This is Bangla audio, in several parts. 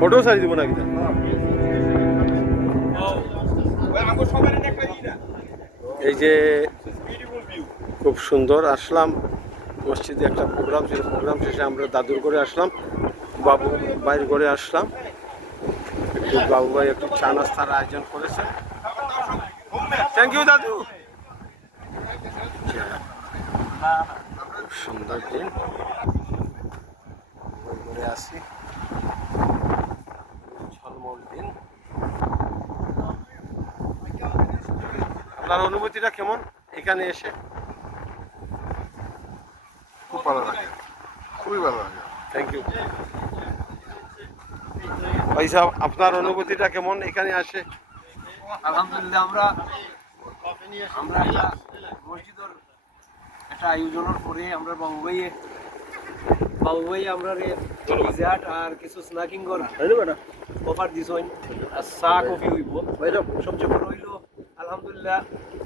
ফটো সারি দিব নাকি? এই যে খুব সুন্দর আসলাম মসজিদে একটা প্রোগ্রাম ছিল, প্রোগ্রাম শেষে আমরা দাদুর করে আসলাম, বাবু বাইর করে আসলাম। একটু বাবু ভাই একটু চা নাস্তার আয়োজন করেছে। থ্যাংক ইউ দাদু। খুব সুন্দর দিন করে আসি, ঝলমল দিন। আপনার অনুভূতিটা কেমন এখানে এসে? খুব ভালো লাগে, খুবই ভালো লাগে। থ্যাংক ইউ ভাই সাহেব, আপনার অনুভূতিটা কেমন এখানে আসে? আলহামদুলিল্লাহ, আমরা একটা মসজিদের একটা আয়োজনের পরে আমরা বাবু ভাই আমরা রিজার্ট আর কিছু স্ন্যাকিং অফার দিছেন আর চা কফি হইব। সবচেয়ে বড় হইল আলহামদুলিল্লাহ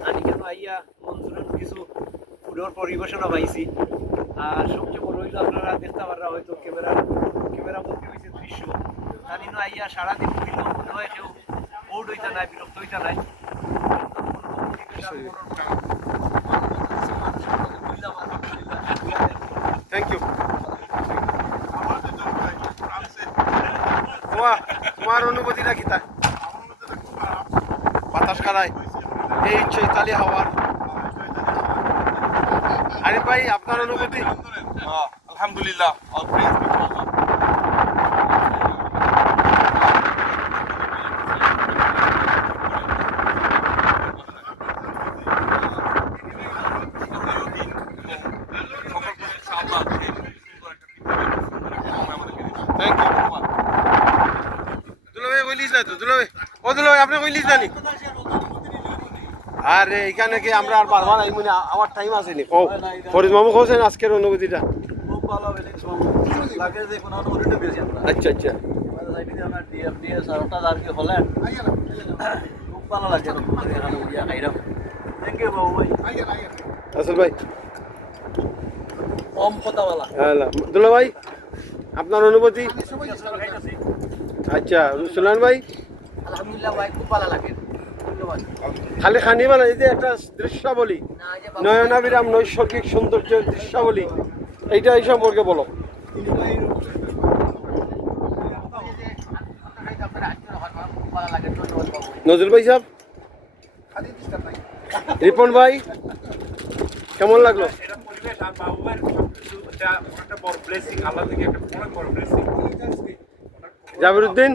আমি কেন আইয়া মঞ্জুরের কিছু ফুডের পরিবেশনা পাইছি। আর সবচেয়ে বড় হইল আপনারা দেখতে পারা হয়তো ক্যামেরা বলতে হয়েছে দৃশ্য তাই আইয়া সারাদিন হইল মনে হয় কেউ বোর্ড হইতা নাই, বিরক্ত হইতা নাই। Thank you. তোমার অনুভূতিটা কি? তাই বাতাস খারায় এই চৈতালি হাওয়ার। আরিফ ভাই, আপনার অনুভূতি? আলহামদুলিল্লাহ, থ্যাংক ইউ। দুলাভাই কইলিস না তো? দুলাভাই, ও দুলাভাই আপনি কইলিস না নি? আরে এখানে কি আমরা আর বারবার আইমু না? আমার টাইম আছে নি? ও ফরিদ মামু কইছেন আজকের অনুভূতিটা? খুব ভালো লাগে যে কোনো অনুভূতি পেয়েছি আমরা। আচ্ছা আচ্ছা, খুব ভালো লাগে। থ্যাংক ইউ বাবু ভাই। আসল ভাই। কম কথাওয়ালা। হ্যাঁ দুলাভাই, আপনার অনুভূতি? আচ্ছা সুলান ভাই? আলহামদুলিল্লাহ ভাই, খুব ভালো লাগে। ধন্যবাদ। খালি খানি মানে এই যে একটা দৃশ্যাবলী, নয়নাবিরাম নৈসর্গিক সৌন্দর্যের দৃশ্যাবলী, এইটা এই সম্পর্কে বলো। নজরুল ভাই সাহেব, রিপন ভাই, কেমন লাগলো? জাবিরউদ্দিন,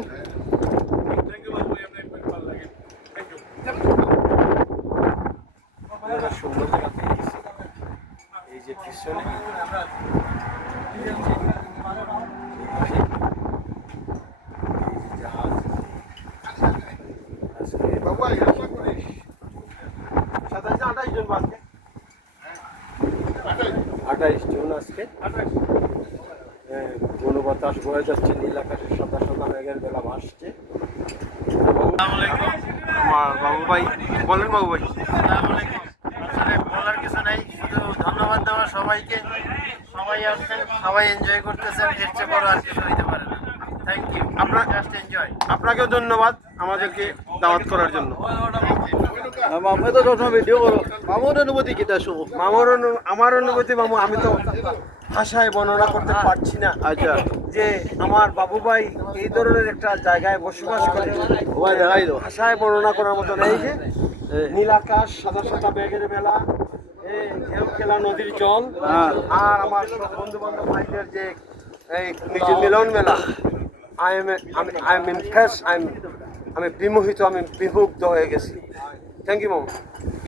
এই যে পিছনে আঠাইশ জুন আজকে কোনো বাতাস বয়ে যাচ্ছে, নীল আকাশের সাদা সাদা মেঘের বেলা ভাসছে। আমার বাবু ভাই বলেন। বাবু ভাই, বলার কিছু নাই, শুধু ধন্যবাদ দেওয়া সবাইকে। সবাই আসছেন, সবাই এনজয় করতেছেন, এর চেয়ে বড় আর কিছু হইতে পারে না। Thank you. আপনারা জাস্ট এনজয়। আপনাকেও ধন্যবাদ আমাদেরকে দাওয়াত করার জন্য। আমি তো সবসময় ভিডিও করো। মামুর অনুভূতি কি তা শুভ? আমার অনুভূতি মামু, আমি তো ভাষায় বর্ণনা করতে পারছি না। আচ্ছা, যে আমার বাবু ভাই এই ধরনের একটা জায়গায় বসবাস করে, ভাষায় বর্ণনা করার মতো নেই। যে নীল আকাশ, সাদা সাদা মেঘের বেলা, ঢেউ খেলা নদীর জল, আর আমার সব বন্ধু বান্ধব ভাইদের যে এই নিজের মিলন মেলা, আমি বিমোহিত, আমি বিমুগ্ধ হয়ে গেছি। থ্যাংক ইউ মামু।